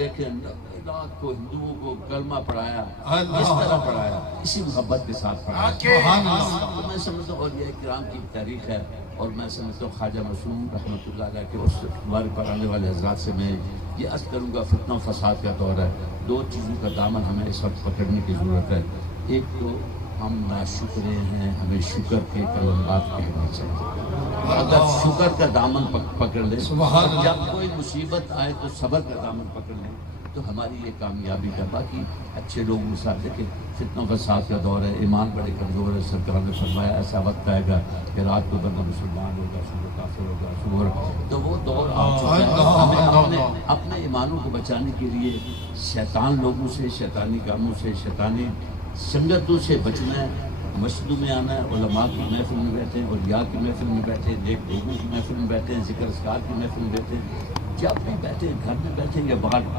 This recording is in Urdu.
دیکھیں 90 لاکھ کو ہندوؤں کو کلمہ پڑھایا، اس طرح پڑھایا، اسی محبت کے ساتھ پڑھایا۔ تو میں سمجھتا ہوں اولیاء کرام کی تاریخ ہے، اور میں سمجھتا ہوں خواجہ معصوم رحمۃ اللہ علیہ کے اس ہمارے پر آنے والے حضرات سے میں یہ عرض کروں گا، فتنہ و فساد کا دور ہے، دو چیزوں کا دامن ہمیں اس وقت پکڑنے کی ضرورت ہے۔ ایک تو ہم ناشکرے ہیں، ہمیں شکر کے کلمات کہنے چاہیے۔ اگر شکر کا دامن پکڑ لیں، جب کوئی مصیبت آئے تو صبر کا دامن پکڑ لیں، تو ہماری یہ کامیابی کا۔ باقی اچھے لوگوں کے ساتھ دیکھیں، فتنہ و فساد کا دور ہے، ایمان بڑے کمزور ہے۔ سرکار نے فرمایا ایسا وقت آئے گا کہ رات کو بندہ مسلمان ہوگا، صبح کافر ہوگا، صبح، تو وہ دور آ چکا ہے۔ ہمیں اپنے ایمانوں کو بچانے کے لیے شیطان لوگوں سے، شیطانی کاموں سے، شیطانی سنگتوں سے بچنا ہے، مسجدوں میں آنا ہے، علماء کی محفل میں بیٹھیں، اولیاء کی محفل میں بیٹھیں، نیک لوگوں کی محفل میں بیٹھیں، ذکر اذکار کی محفل میں بیٹھیں، جب بھی بیٹھیں، گھر میں بیٹھیں یا باہر